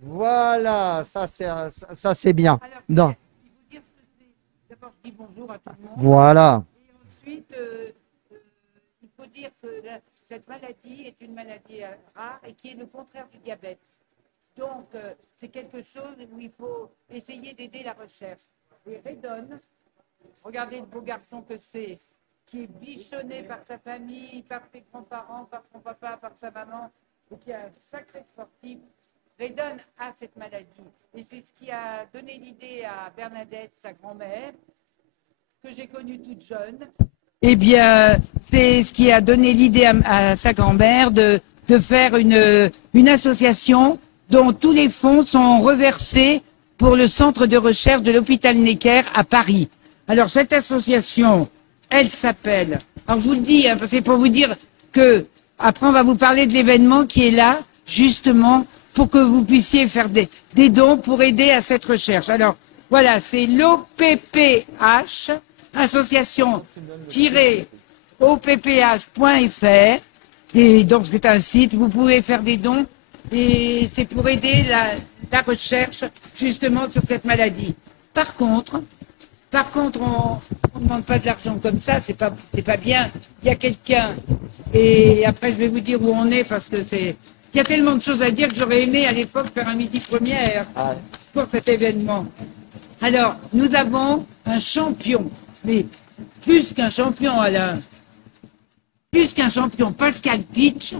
Voilà, ça c'est bien. Alors, Non. il faut dire ce que c'est. D'abord, je dis bonjour à tout le monde. Voilà. Et ensuite, il faut dire que cette maladie est une maladie rare et qui est le contraire du diabète. Donc, c'est quelque chose où il faut essayer d'aider la recherche. Et Redon, regardez le beau garçon que c'est, qui est bichonné par sa famille, par ses grands-parents, par son papa, par sa maman, et qui est un sacré sportif. Redon a cette maladie. Et c'est ce qui a donné l'idée à Bernadette, sa grand-mère, que j'ai connue toute jeune. Eh bien, c'est ce qui a donné l'idée à sa grand-mère de faire une association dont tous les fonds sont reversés pour le centre de recherche de l'hôpital Necker à Paris. Alors, cette association, elle s'appelle... Alors, je vous le dis, hein, c'est pour vous dire que après, on va vous parler de l'événement qui est là, justement, pour que vous puissiez faire des dons pour aider à cette recherche. Alors, voilà, c'est l'OPPH, association-opph.fr. Et donc, c'est un site, vous pouvez faire des dons. Et c'est pour aider la recherche, justement, sur cette maladie. Par contre, on ne demande pas de l'argent comme ça, c'est pas bien. Il y a quelqu'un, et après, je vais vous dire où on est, parce que il y a tellement de choses à dire que j'aurais aimé à l'époque faire un midi première pour cet événement. Alors, nous avons un champion, mais plus qu'un champion, Alain, plus qu'un champion, Pascal Pitch.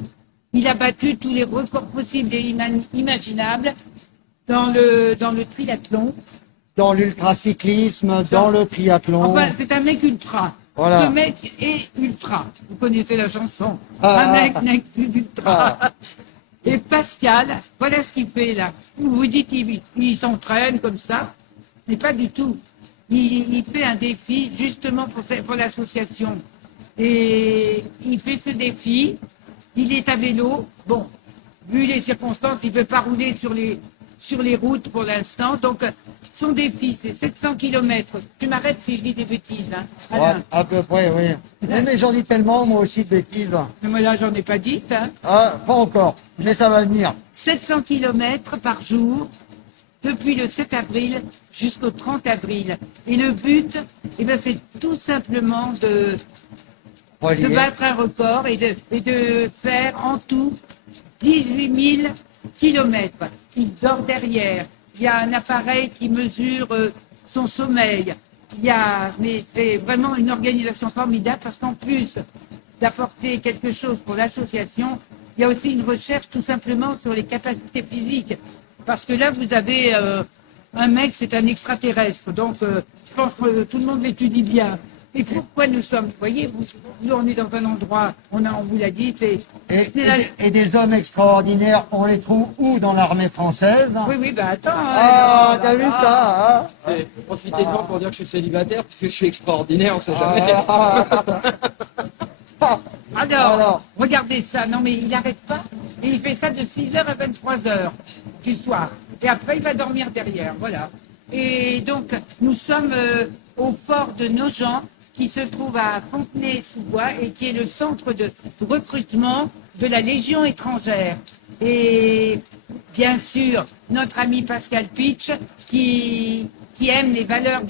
Il a battu tous les records possibles et imaginables dans le triathlon. Dans l'ultracyclisme, dans le triathlon. Enfin, c'est un mec ultra. Voilà. Ce mec est ultra. Vous connaissez la chanson. Un mec n'est plus ultra. Et Pascal, voilà ce qu'il fait là. Vous vous dites, il s'entraîne comme ça. Mais pas du tout. Il fait un défi justement pour l'association. Et il fait ce défi. Il est à vélo. Bon, vu les circonstances, il ne peut pas rouler sur les routes pour l'instant. Donc, son défi, c'est 700 km. Tu m'arrêtes si je dis des bêtises, hein, Alain. Ouais, à peu près, oui. Mais j'en dis tellement, moi aussi, de bêtises. Mais moi, là, j'en ai pas dit. Hein. Ah, pas encore, mais ça va venir. 700 km par jour, depuis le 7 avril jusqu'au 30 avril. Et le but, eh ben, c'est tout simplement de battre un record et de faire en tout 18 000 kilomètres. Il dort derrière. Il y a un appareil qui mesure son sommeil. Mais c'est vraiment une organisation formidable parce qu'en plus d'apporter quelque chose pour l'association, il y a aussi une recherche tout simplement sur les capacités physiques. Parce que là, vous avez un mec, c'est un extraterrestre. Donc, je pense que tout le monde l'étudie bien. Et pourquoi nous sommes, vous voyez, nous on est dans un endroit, on vous l'a dit, et des hommes extraordinaires, on les trouve où dans l'armée française? Oui, bah attends. Ah, t'as vu ça hein? Profitez de moi pour dire que je suis célibataire, puisque je suis extraordinaire, on sait jamais. Alors, regardez ça, non mais il n'arrête pas, et il fait ça de 6h à 23h du soir. Et après, il va dormir derrière, voilà. Et donc, nous sommes au fort de Nogent, qui se trouve à Fontenay-sous-Bois et qui est le centre de recrutement de la Légion étrangère. Et bien sûr, notre ami Pascal Pitch, qui aime les valeurs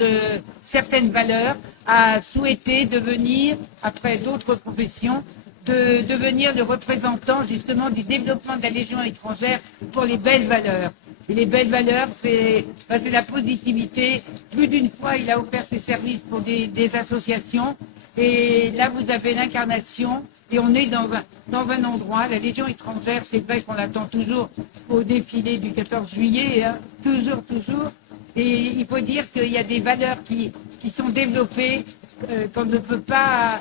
certaines valeurs, a souhaité devenir, après d'autres professions, de devenir le représentant justement du développement de la Légion étrangère pour les belles valeurs. Et les belles valeurs, c'est la positivité. Plus d'une fois, il a offert ses services pour des associations. Et là, vous avez l'incarnation. Et on est dans un endroit, la Légion étrangère, c'est vrai qu'on l'attend toujours au défilé du 14 juillet, hein, toujours. Et il faut dire qu'il y a des valeurs qui sont développées, qu'on ne peut pas,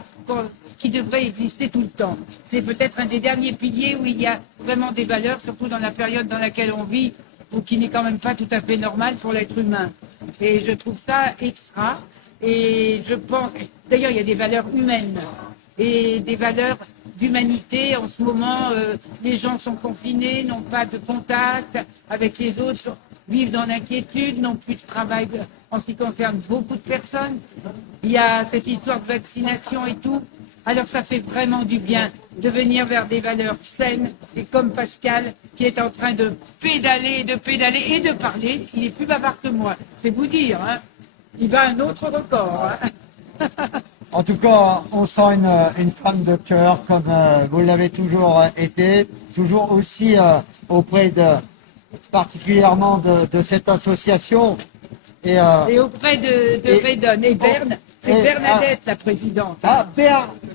qui devraient exister tout le temps. C'est peut-être un des derniers piliers où il y a vraiment des valeurs, surtout dans la période dans laquelle on vit, ou qui n'est quand même pas tout à fait normal pour l'être humain. Et je trouve ça extra. Et je pense, d'ailleurs, il y a des valeurs humaines et des valeurs d'humanité. En ce moment, les gens sont confinés, n'ont pas de contact avec les autres, vivent dans l'inquiétude, n'ont plus de travail en ce qui concerne beaucoup de personnes. Il y a cette histoire de vaccination et tout. Alors ça fait vraiment du bien de venir vers des valeurs saines et comme Pascal qui est en train de pédaler et de parler. Il est plus bavard que moi, c'est vous dire. Hein. Il bat un autre record. Hein. En tout cas, on sent une femme de cœur comme vous l'avez toujours été, toujours aussi auprès particulièrement de cette association. Et auprès de Redon et Berne, c'est Bernadette la présidente. Ah,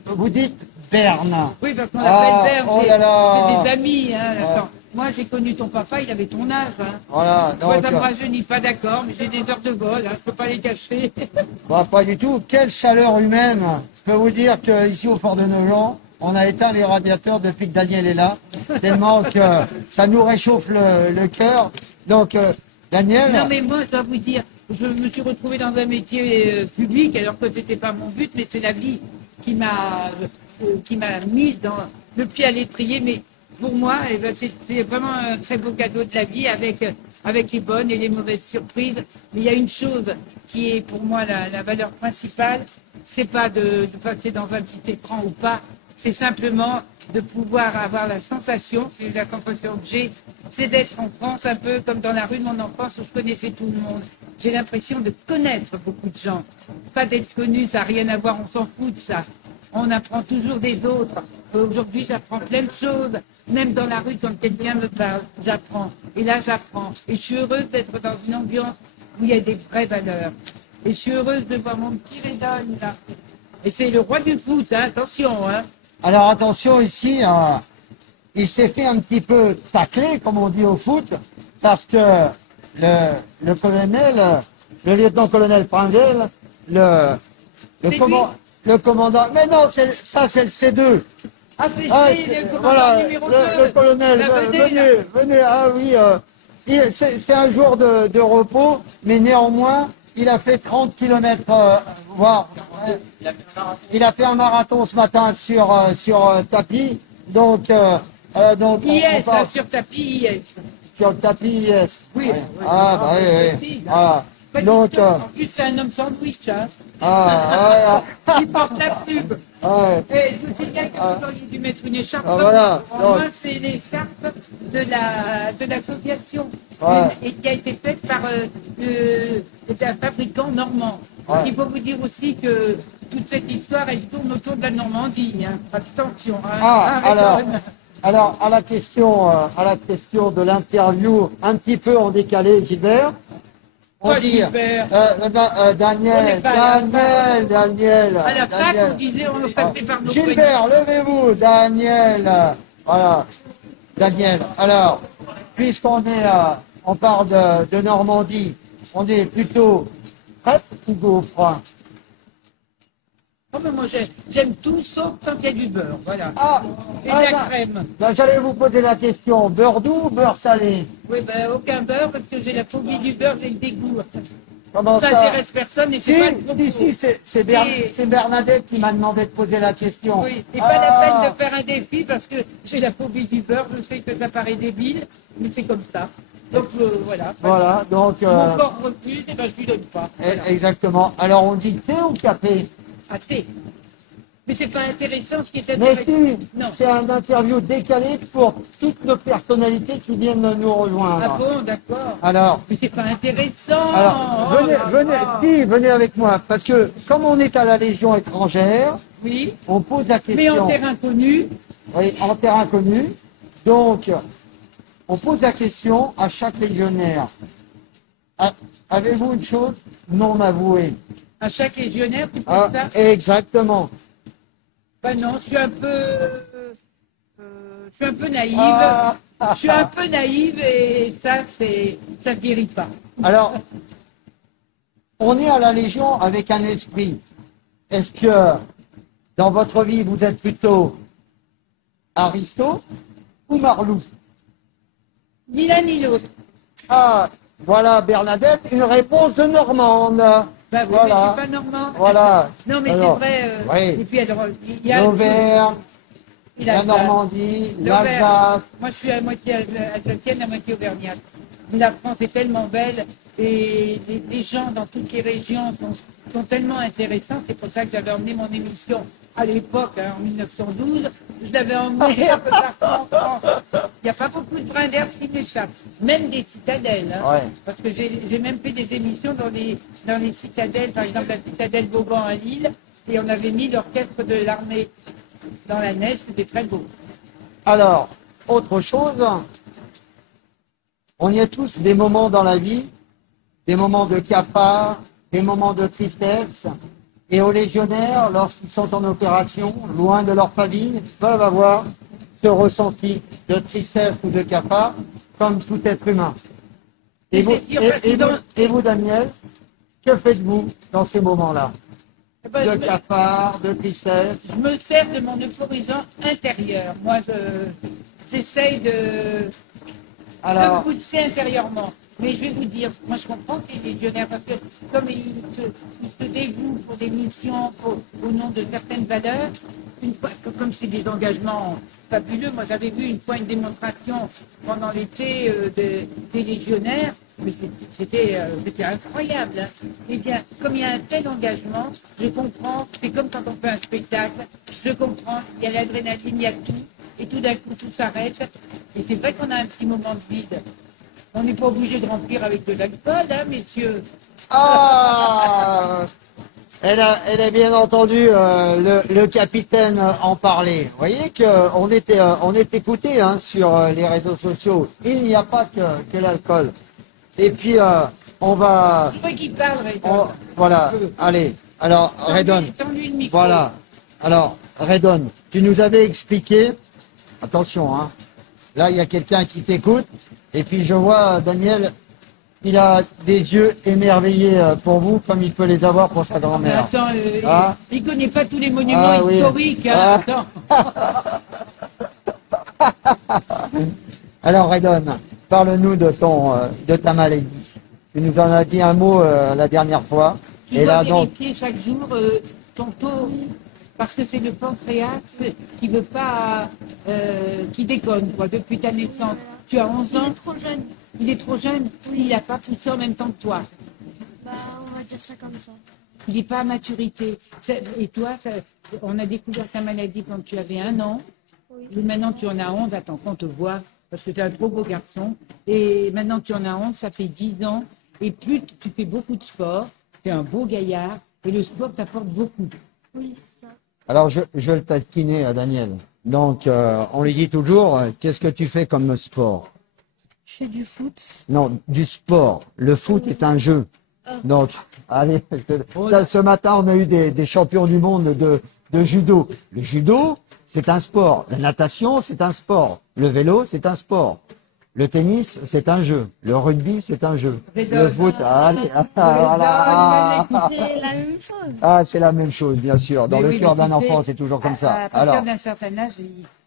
vous dites Berne. Oui, parce qu'on l'appelle Berne, oh là là. c'est des amis. Hein, attends. Moi, j'ai connu ton papa, il avait ton âge. Hein. Voilà, Moi, ça ne me rajeunit pas, d'accord, mais j'ai des heures de vol, hein, je ne peux pas les cacher. Bah, pas du tout. Quelle chaleur humaine. Je peux vous dire qu'ici, au Fort de Nogent, on a éteint les radiateurs depuis que Daniel est là, tellement que ça nous réchauffe le cœur. Donc, Daniel... Non, mais moi, je dois vous dire, je me suis retrouvée dans un métier public, alors que ce n'était pas mon but, mais c'est la vie qui m'a mise dans le pied à l'étrier. Mais pour moi, eh ben, c'est vraiment un très beau cadeau de la vie avec les bonnes et les mauvaises surprises. Mais il y a une chose qui est pour moi la valeur principale, c'est pas de passer dans un petit écran ou pas, c'est simplement de pouvoir avoir la sensation, c'est la sensation que j'ai, c'est d'être en France un peu comme dans la rue de mon enfance où je connaissais tout le monde. J'ai l'impression de connaître beaucoup de gens. Pas d'être connu, ça n'a rien à voir, on s'en fout de ça. On apprend toujours des autres. Aujourd'hui, j'apprends plein de choses. Même dans la rue, quand quelqu'un me parle, j'apprends. Et là, j'apprends. Et je suis heureuse d'être dans une ambiance où il y a des vraies valeurs. Et je suis heureuse de voir mon petit Redon là. Et c'est le roi du foot, hein, attention. Hein. Alors attention ici, il s'est fait un petit peu tacler, comme on dit au foot, parce que le colonel, le lieutenant-colonel Pringle, le commandant... Mais non, ça c'est le C2. Ah, c'est le commandant voilà, numéro 2. le colonel, venez, ah oui, c'est un jour de repos, mais néanmoins, il a fait 30 km, voire... il a fait un marathon ce matin sur tapis, donc... IS, sur tapis, IS. Sur le tapis IS. Oui. Ouais. Ah, bah oui. Voilà. Donc, en plus, c'est un homme sandwich, hein. Il porte la pub. Et je sais bien que vous auriez dû mettre une écharpe. Voilà. Moi, c'est l'écharpe de l'association et qui a été faite par un fabricant normand. Il faut vous dire aussi que toute cette histoire, elle tourne autour de la Normandie. Hein. Attention. Hein. Alors, à la question de l'interview, un petit peu en décalé, Gilbert. On dit, Daniel. À la fac, on disait, on le passait par nos Gilbert, levez-vous, Daniel. Voilà. Daniel, alors, puisqu'on on parle de Normandie, on est plutôt crêpes ou gaufres? Oh, mais moi, j'aime tout sauf quand il y a du beurre, voilà. Et de la crème. J'allais vous poser la question, beurre doux ou beurre salé? Oui, ben aucun beurre parce que j'ai la phobie du beurre, j'ai le dégoût. Comment ça n'intéresse personne et c'est pas le propos. Si, c'est Bernadette qui m'a demandé de poser la question. Oui, et pas la peine de faire un défi parce que j'ai la phobie du beurre, je sais que ça paraît débile, mais c'est comme ça. Donc voilà. Voilà, donc... Mon corps refuse, et ben je lui donne pas. Voilà. Exactement. Alors on dit thé ou café? À thé. Mais c'est pas intéressant ce qui est Mais intéressant. si, c'est un interview décalé pour toutes nos personnalités qui viennent nous rejoindre. Ah bon, d'accord. Alors, mais c'est pas intéressant. Alors, venez avec moi, parce que comme on est à la Légion étrangère, oui, on pose la question. Mais en terrain connu. Oui, en terrain connu. Donc, on pose la question à chaque légionnaire. Avez-vous une chose non avouée? À chaque légionnaire, tu poses ça? Exactement. Ben non, je suis un peu naïve. Je suis un peu naïve et ça se guérit pas. Alors, on est à la Légion avec un esprit. Est-ce que dans votre vie, vous êtes plutôt Aristo ou Marlou? Ni l'un ni l'autre. Ah, voilà Bernadette, une réponse de Normande. Ben oui, voilà. Mais je suis pas normand. Voilà. Non, mais alors, c'est vrai. Oui. Et puis alors, il y a l'Auvergne, Et la l'Alsace. Normandie, L'Auvergne. l'Alsace. Moi, je suis à moitié alsacienne, à moitié auvergnate. La France est tellement belle et les gens dans toutes les régions sont tellement intéressants. C'est pour ça que j'avais emmené mon émission à l'époque, hein, en 1912. Je l'avais emmené un peu partout en France. Il n'y a pas beaucoup de brins d'herbe qui m'échappent. Même des citadelles. Hein, Ouais. parce que j'ai même fait des émissions dans les citadelles, par exemple la citadelle Vauban à Lille. Et on avait mis l'orchestre de l'armée dans la neige. C'était très beau. Alors, autre chose, on y a tous des moments dans la vie, des moments de cafard, des moments de tristesse. Et aux légionnaires, lorsqu'ils sont en opération, loin de leur famille, peuvent avoir ce ressenti de tristesse ou de cafard, comme tout être humain. Et Mais vous, c'est sûr, parce qu'ils ont- et vous, Daniel, que faites-vous dans ces moments-là? Eh ben, De cafard, de tristesse? je me sers de mon euphorisant intérieur. Moi, j'essaye de Alors, pousser intérieurement. Mais je vais vous dire, moi je comprends que les légionnaires, parce que comme ils se dévouent pour des missions, au nom de certaines valeurs, une fois, comme c'est des engagements fabuleux, moi j'avais vu une fois une démonstration pendant l'été des légionnaires, mais c'était incroyable. Hein. Eh bien, comme il y a un tel engagement, je comprends, c'est comme quand on fait un spectacle, je comprends, il y a l'adrénaline, il y a tout, et tout d'un coup tout s'arrête, et c'est vrai qu'on a un petit moment de vide. On n'est pas obligé de remplir avec de l'alcool, hein, messieurs. ah, elle a bien entendu le capitaine en parler. Vous voyez qu'on est écouté hein, sur les réseaux sociaux. Il n'y a pas que l'alcool. Et puis, on va... Je crois qu'il parle, Redon. Voilà, allez. Alors, Redon, Tends-lui le micro. voilà. Alors, Redon, tu nous avais expliqué... Attention, hein. Là, il y a quelqu'un qui t'écoute. Et puis, je vois, Daniel, il a des yeux émerveillés pour vous, comme il peut les avoir pour sa Mais grand-mère. attends, Ah. il ne connaît pas tous les monuments Ah, oui. historiques. Hein, Ah. attends. Alors, Redon, parle-nous de ta maladie. Tu nous en as dit un mot la dernière fois. Tu Et dois là, donc, vérifier chaque jour ton taux, parce que c'est le pancréas qui veut pas, qui déconne, quoi, depuis ta naissance. Tu as 11 Il ans, est trop jeune. il est trop jeune, il n'a pas poussé en même temps que toi. Bah, on va dire ça comme ça. Il n'est pas à maturité. Et toi, on a découvert ta maladie quand tu avais 1 an. Oui. Maintenant, tu en as 11, attends qu'on te voit, parce que tu es un trop beau garçon. Et maintenant, tu en as 11, ça fait 10 ans. Et plus tu fais beaucoup de sport, tu es un beau gaillard, et le sport t'apporte beaucoup. Oui, c'est ça. alors je le taquinais à Daniel. Donc, on lui dit toujours, qu'est-ce que tu fais comme sport? Je fais du foot. Non, du sport. Le foot est un jeu. Donc, allez, ce matin, on a eu des champions du monde de judo. Le judo, c'est un sport. La natation, c'est un sport. Le vélo, c'est un sport. Le tennis, c'est un jeu. Le rugby, c'est un jeu. Le foot, allez, voilà. C'est la même chose. Ah, c'est la même chose, bien sûr. Dans Mais le oui, cœur mais d'un tu sais, enfant, c'est toujours comme ça. À partir Alors, d'un certain âge,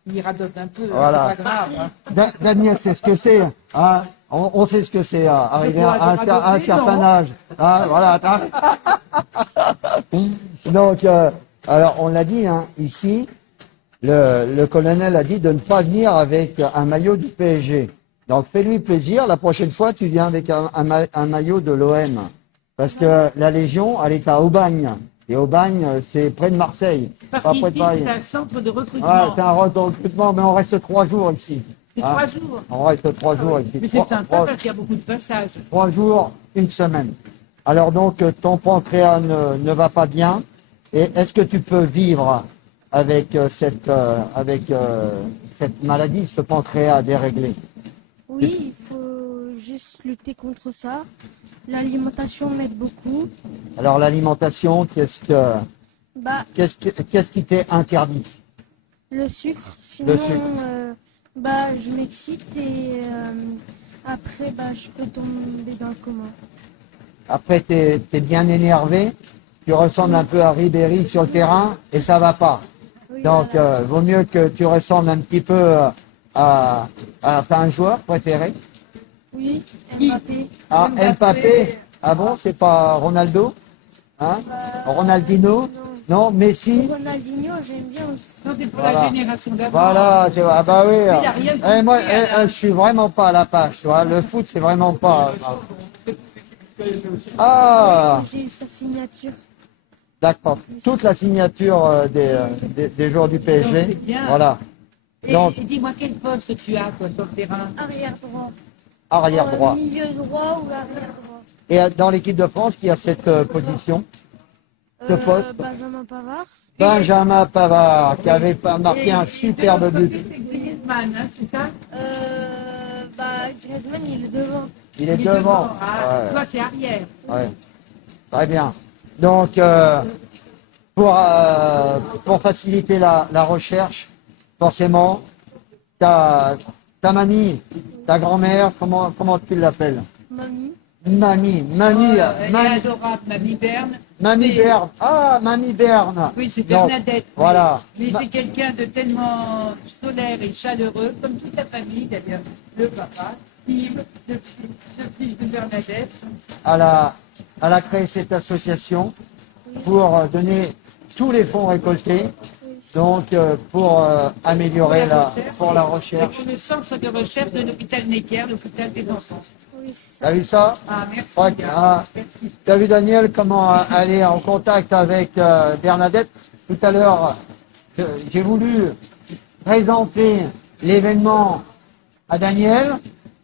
il radote un peu, Voilà. c'est pas grave. Hein. Daniel, c'est ce que c'est. Hein. On sait ce que c'est, arriver à un certain âge. Hein, voilà. Donc, alors, on l'a dit, hein, ici, le colonel a dit de ne pas venir avec un maillot du PSG. Donc, fais-lui plaisir. La prochaine fois, tu viens avec un maillot de l'OM. Parce que la Légion, elle est à Aubagne. Et Aubagne, c'est près de Marseille. Parce Pas près de qu'ici, Paris. c'est un centre de recrutement. Ah, c'est un recrutement, mais on reste 3 jours ici. C'est Hein. 3 jours. On reste 3 jours ici. Mais c'est sympa parce qu'il y a beaucoup de passages. 3 jours, 1 semaine. Alors donc, ton pancréas ne va pas bien. Et est-ce que tu peux vivre avec cette maladie, ce pancréas déréglé? Oui, il faut juste lutter contre ça. L'alimentation m'aide beaucoup. Alors l'alimentation, Bah, qu'est-ce qui t'est interdit? le sucre. Sinon, Le sucre. bah, je m'excite et après, bah, je peux tomber dans le coma. Après, t'es bien énervé, tu ressembles un peu à Ribéry sur le terrain et ça va pas. Oui, Donc, voilà. vaut mieux que tu ressembles un petit peu à un joueur préféré. Oui, Qui Mbappé. Ah, Mbappé. Mbappé. Ah bon, c'est pas Ronaldo? Hein? Ronaldinho? Non, Non, Messi. Ronaldinho, j'aime bien aussi. Non, c'est pour Voilà. la génération d'avant. Voilà, tu vois. Ah bah oui. Il a rien compris, Moi, Alain. je suis vraiment pas à la page, tu vois. Le foot, c'est vraiment pas. Ah, J'ai eu sa signature. d'accord. Toute la signature des joueurs du Non, PSG. c'est bien. Voilà. Donc, Et dis-moi quel poste tu as, toi, sur le terrain? Arrière droit. arrière droit. Milieu droit ou arrière droit. Et dans l'équipe de France, qui a cette position, ce poste, Benjamin Pavard. Benjamin Pavard, qui avait marqué un superbe but. but. C'est Griezmann, hein, c'est ça? Griezmann, il est devant. Il est devant. Ah, Ouais. toi, c'est arrière. Ouais. Très bien. Donc, pour faciliter la recherche, forcément, ta mamie, ta grand-mère, comment tu l'appelles? Mamie. Mamie, Elle est adorable, Mamie Berne. Mamie C'est- Berne. Ah, Mamie Berne. Oui, c'est Donc, Bernadette. voilà. Mais c'est quelqu'un de tellement solaire et chaleureux, comme toute la famille d'ailleurs. Le papa, Steve, le fils de Bernadette. Elle a créé cette association pour donner tous les fonds récoltés, donc pour améliorer la recherche. C'est le centre de recherche de l'hôpital Necker, l'hôpital des enfants. Oui, c'est ça. T'as vu ça? Ah, merci. Ouais, gars. Merci. T'as vu Daniel comment elle est en contact avec Bernadette? Tout à l'heure, j'ai voulu présenter l'événement à Daniel.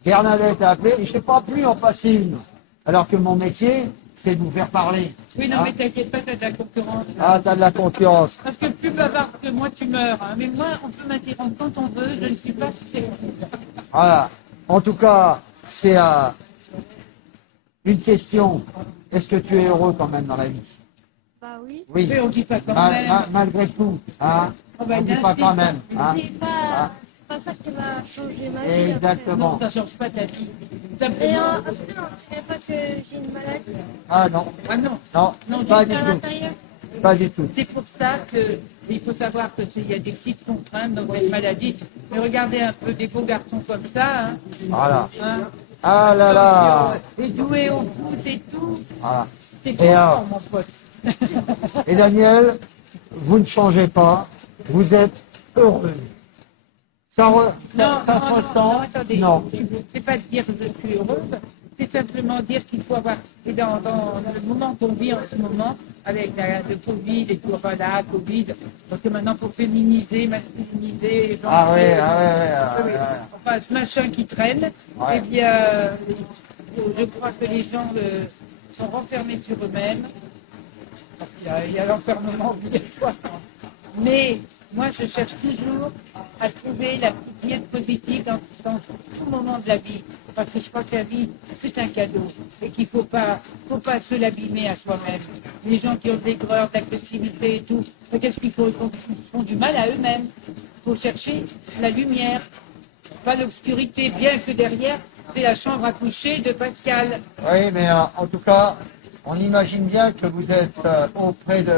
Bernadette a appelé et je n'ai pas pu en passer une. Alors que mon métier, c'est de vous faire parler. Oui, non, Hein? mais t'inquiète pas, t'as de la concurrence. là. Ah, t'as de la concurrence. Parce que plus bavard que moi, tu meurs. Hein. Mais moi, on peut m'interrompre quand on veut, je ne suis pas susceptible. Voilà. En tout cas, c'est une question. Est-ce que tu es heureux quand même dans la vie? Bah oui. Oui. Mais on dit pas quand même. Malgré tout. Hein? Oh, bah, On ne dit bien pas sûr. quand même. Hein? C'est pas ça qui va changer ma vie. Exactement. Non, ça ne change pas ta vie. Et Simplement. après, on dirait pas que j'ai une maladie. Ah non. Ah non. Non, Non, pas juste du À tout. l'intérieur. Pas du tout. C'est pour ça qu'il faut savoir qu'il y a des petites contraintes dans cette maladie. Mais regardez un peu des beaux garçons comme ça. Hein, Voilà. hein. Ah là là. Et doués au foot et tout. Voilà. C'est Et, grand, mon pote. Et Daniel, vous ne changez pas. Vous êtes heureux. Ça se ressent. Attendez. Non. C'est pas dire que je suis heureuse. C'est simplement dire qu'il faut avoir, et dans le moment qu'on vit en ce moment, avec le Covid et tout, enfin la Covid, parce que maintenant il faut féminiser, masculiniser, Ah oui, genrer, ouais. enfin ce machin qui traîne, Ouais. eh bien, je crois que les gens sont renfermés sur eux-mêmes, parce qu'il y a l'enfermement obligatoire. Mais moi, je cherche toujours à trouver la petite ligne positive dans tout moment de la vie. Parce que je crois que la vie, c'est un cadeau. Et qu'il ne faut pas se l'abîmer à soi-même. Les gens qui ont des greurs, d'agressivité et tout, mais qu'est-ce qu'ils font? Ils font du mal à eux-mêmes. Il faut chercher la lumière, pas l'obscurité, bien que derrière, c'est la chambre à coucher de Pascal. Oui, mais en tout cas, on imagine bien que vous êtes auprès de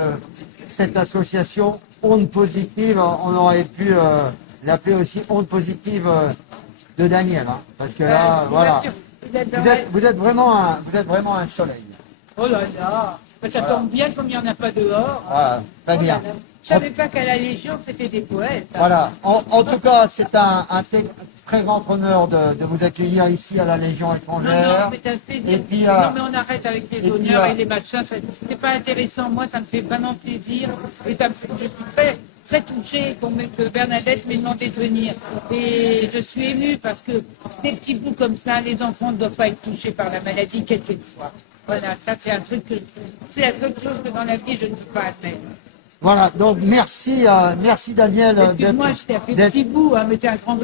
cette association Onde Positive. On aurait pu l'appeler aussi Onde Positive de Daniel. Hein, parce que là, voilà. Vous êtes vraiment un soleil. Oh là là, ça tombe bien comme il n'y en a pas dehors. Voilà, très bien. Oh là là. Je ne savais pas qu'à la Légion, c'était des poètes. Hein. Voilà. En tout cas, c'est un très grand honneur de vous accueillir ici à la Légion Non, étrangère. c'est un plaisir. Et puis, non, mais on arrête avec les puis, honneurs et les machins. C'est pas intéressant. Moi, ça me fait vraiment plaisir. Et ça me fait, je suis très touchée que Bernadette m'ait demandé de venir. Et je suis émue parce que des petits bouts comme ça, les enfants ne doivent pas être touchés par la maladie, quelle qu'elle soit. Voilà, ça, c'est un truc c'est la seule chose que dans la vie, je ne peux pas admettre. Voilà, donc merci Daniel Excuse-moi, je t'ai fait petit bout, hein, mais c'est un grand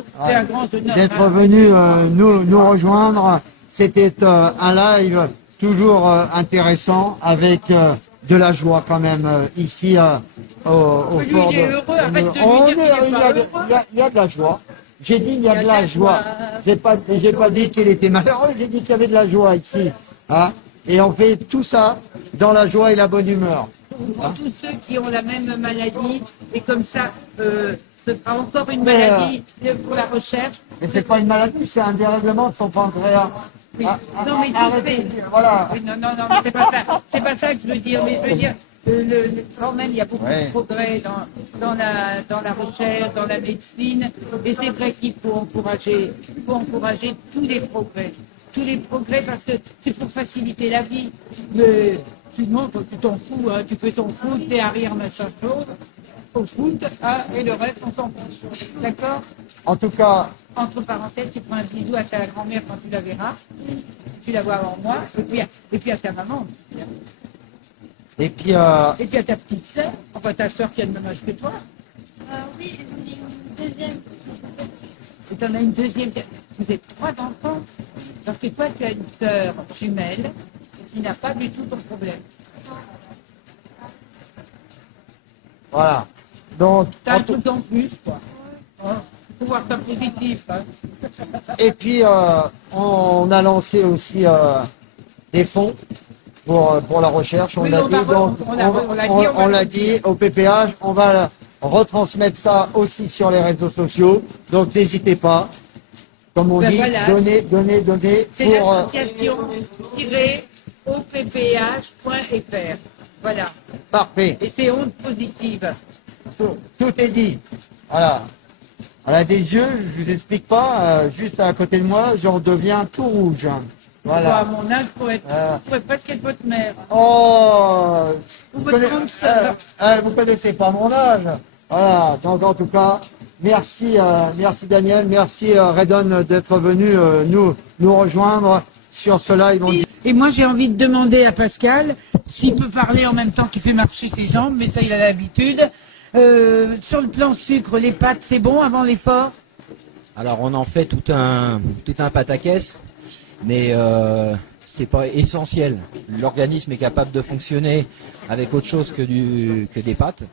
honneur. d'être hein. venu nous rejoindre. C'était un live toujours intéressant avec de la joie quand même ici au Oui, fort il est de... heureux, arrête de lui dire Oh, qu'il est pas heureux. il y a de la joie. J'ai dit il y a de la joie. J'ai pas dit qu'il était malheureux, j'ai dit qu'il y avait de la joie ici. Hein, et on fait tout ça dans la joie et la bonne humeur. Pour tous ceux qui ont la même maladie, et comme ça, ce sera encore une Mais, maladie pour la recherche. Mais c'est pas une maladie, c'est un dérèglement de son pancréas. Oui. Non, mais tu Arrêtez sais. de dire, voilà. Oui, non, mais c'est pas ça. C'est pas ça que je veux dire. Mais je veux dire, quand même, il y a beaucoup de progrès dans la recherche, dans la médecine. Et c'est vrai qu'il faut encourager tous les progrès. Tous les progrès parce que c'est pour faciliter la vie. Mais tu montres, tu t'en fous, hein, tu fais ton foot, t'es à rire, machin chose, au foot, hein, et le reste, on s'en fout. D'accord? En tout cas, entre parenthèses, tu prends un bisou à ta grand-mère quand tu la verras, si tu la vois avant moi, et puis à ta maman aussi. et puis, Et puis à ta petite sœur, enfin ta sœur qui a le même âge que toi. Oui, j'ai une deuxième petite. Et tu en as une deuxième. Vous êtes 3 enfants. Parce que toi, tu as une sœur jumelle qui n'a pas du tout ton problème. voilà. Donc, Tu as un truc en plus, quoi. Hein, faut voir ça positif. Hein. et puis, on a lancé aussi des fonds pour la recherche. On Oui, l'a on dit, va- donc on l'a dit au PPH. On va retransmettre ça aussi sur les réseaux sociaux. Donc, n'hésitez pas. Comme on Ben dit, voilà. donnez C'est pour... l'association-opph.fr. Voilà. Parfait. Et c'est onde positive. Tout est dit. Voilà. Elle a des yeux, je vous explique pas, juste à côté de moi, j'en deviens tout rouge. Moi, à Voilà. mon âge, je pourrais presque être votre mère. Oh, Ou votre grande sœur. vous connaissez pas mon âge. Voilà. Donc en tout cas, merci Daniel, merci Redon d'être venu nous rejoindre sur ce live. Et moi, j'ai envie de demander à Pascal s'il peut parler en même temps qu'il fait marcher ses jambes, mais ça, il a l'habitude. Sur le plan sucre, les pâtes, c'est bon avant l'effort? Alors on en fait tout un pataquès, mais c'est pas essentiel. L'organisme est capable de fonctionner avec autre chose que des pâtes.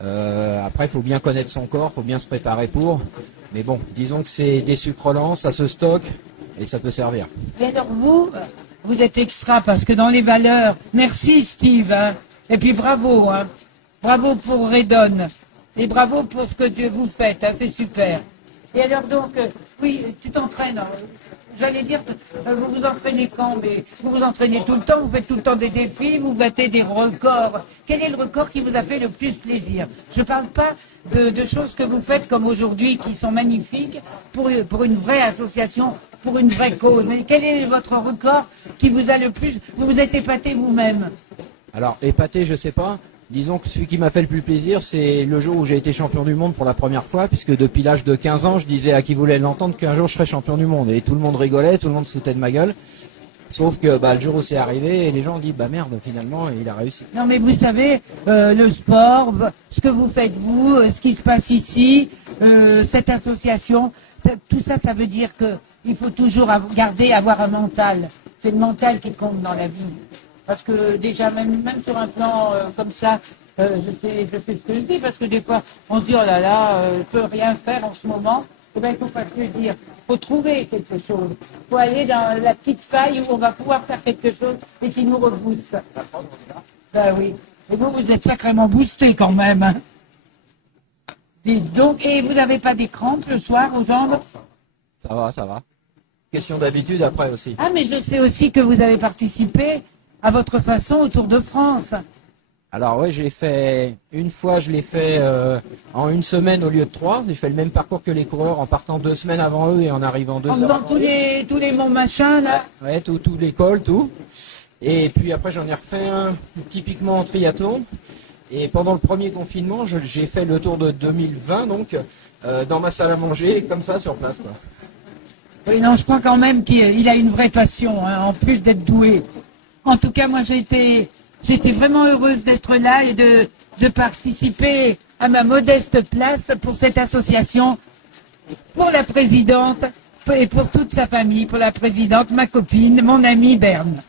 Après, il faut bien connaître son corps, il faut bien se préparer pour. Mais bon, disons que c'est des sucres lents, ça se stocke et ça peut servir. Et alors vous êtes extra parce que dans les valeurs, merci Steve, hein. Et puis bravo, hein. Bravo pour Redon, et bravo pour ce que vous faites, hein. C'est super. Et alors donc, oui, tu t'entraînes, hein. J'allais dire, vous vous entraînez quand? Mais vous vous entraînez tout le temps, vous faites tout le temps des défis, vous battez des records. Quel est le record qui vous a fait le plus plaisir? Je ne parle pas de choses que vous faites comme aujourd'hui qui sont magnifiques pour une vraie association, pour une vraie cause. Mais quel est votre record qui vous a le plus... Vous vous êtes épaté vous-même? Alors, épaté, je sais pas. Disons que celui qui m'a fait le plus plaisir, c'est le jour où j'ai été champion du monde pour la première fois, puisque depuis l'âge de 15 ans, je disais à qui voulait l'entendre qu'un jour je serais champion du monde. Et tout le monde rigolait, tout le monde se foutait de ma gueule. Sauf que le jour où c'est arrivé, les gens ont dit, merde, finalement, il a réussi. Non mais vous savez, le sport, ce que vous faites vous, ce qui se passe ici, cette association, tout ça, ça veut dire qu'il faut toujours avoir un mental. C'est le mental qui compte dans la vie. Parce que déjà, même sur un plan comme ça, je fais ce que je dis, parce que des fois, on se dit, oh là là, je peux rien faire en ce moment. Eh bien, il ne faut pas se le dire. Il faut trouver quelque chose. Il faut aller dans la petite faille où on va pouvoir faire quelque chose et qui nous repousse. Ben oui. Et vous êtes sacrément boosté quand même. Hein. Dites donc, et vous n'avez pas des crampes le soir aux jambes? Ça va. Question d'habitude après aussi. Ah, mais je sais aussi que vous avez participé à votre façon au Tour de France. Alors ouais, une fois je l'ai fait en une semaine au lieu de 3. J'ai fait le même parcours que les coureurs en partant 2 semaines avant eux et en arrivant 2 heures Dans avant tous les monts machins là. Ouais, tout l'école, tout. Et puis après j'en ai refait un typiquement en triathlon. Et pendant le premier confinement, j'ai fait le Tour de 2020 donc dans ma salle à manger comme ça sur place quoi. Oui, non, je crois quand même qu'il a une vraie passion, hein, en plus d'être doué. En tout cas, moi, j'étais vraiment heureuse d'être là et de participer à ma modeste place pour cette association, pour la présidente et pour toute sa famille, pour la présidente, ma copine, mon amie Berne.